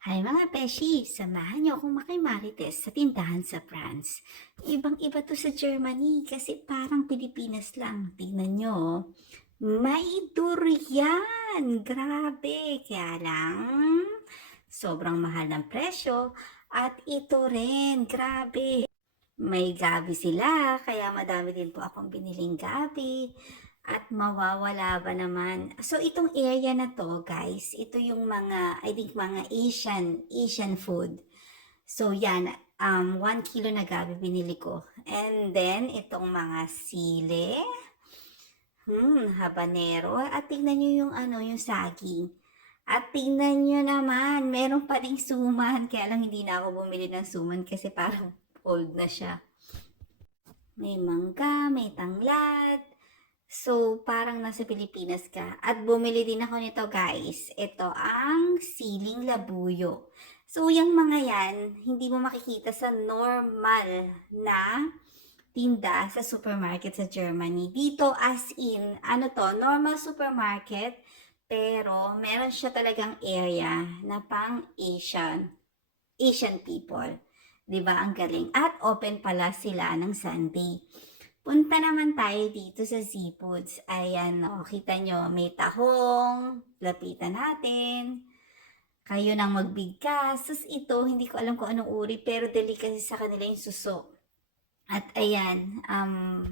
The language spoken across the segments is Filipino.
Hi mga beshi! Samahan niyo akong makimarites sa tindahan sa France. Ibang-iba to sa Germany kasi parang Pilipinas lang. Tingnan niyo, oh. may durian! Grabe! Kaya lang, sobrang mahal ng presyo. At ito rin, grabe! May gabi sila, kaya madami din po akong biniling gabi. At mawawala ba naman? So itong area na to, guys, ito yung mga, I think mga Asian, Asian food. So yan, um, 1 kilo na gabi binili ko. And then, itong mga sile, hmm, habanero, at tingnan nyo yung ano, yung saging. At tingnan nyo naman, meron pa ding suman. Kaya lang hindi na ako bumili ng suman kasi parang old na siya. May mangga, may tanglad, So, parang nasa Pilipinas ka. At bumili din ako nito guys. Ito ang siling labuyo. So, yung mga yan, hindi mo makikita sa normal na tinda sa supermarket sa Germany. Dito as in, ano to, normal supermarket, pero meron siya talagang area na pang Asian, Asian people. 'Di ba Ang galing. At open pala sila ng Sunday. Punta naman tayo dito sa seafoods. Ayan, o, kita nyo, may tahong, lapitan natin. Kayo nang magbigkas. Sus ito, hindi ko alam kung anong uri, pero delicacy sa kanila yung suso. At ayan, um,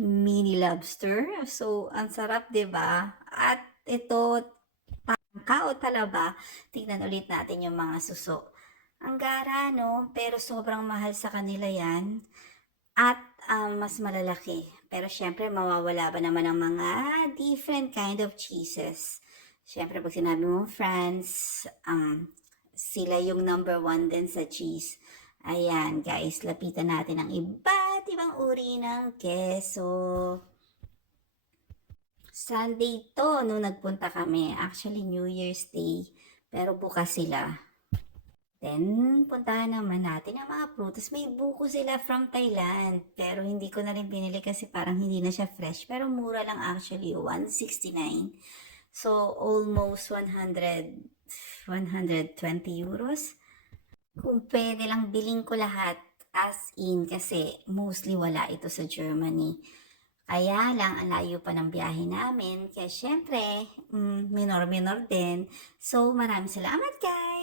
mini lobster. So, ang sarap, ba? At ito, tangka o talaba. Tingnan ulit natin yung mga suso. Ang gara, no? Pero sobrang mahal sa kanila yan. At um, mas malalaki. Pero syempre, mawawala ba naman ang mga different kind of cheeses. Syempre, pag sinabi mo France, um, sila yung number one din sa cheese. Ayan, guys, lapitan natin ang iba't ibang uri ng keso. Sunday to, nung nagpunta kami. Actually, New Year's Day. Pero bukas sila. Then, puntahan naman natin ang mga prutas. May buko sila from Thailand. Pero hindi ko na rin pinili kasi parang hindi na siya fresh. Pero mura lang actually, 169. So, almost 100, 120 euros. Kung pwede lang biling ko lahat as in kasi mostly wala ito sa Germany. Kaya lang, ang layo pa ng biyahe namin. Kaya syempre, mm, minor-minor din. So, maraming salamat guys!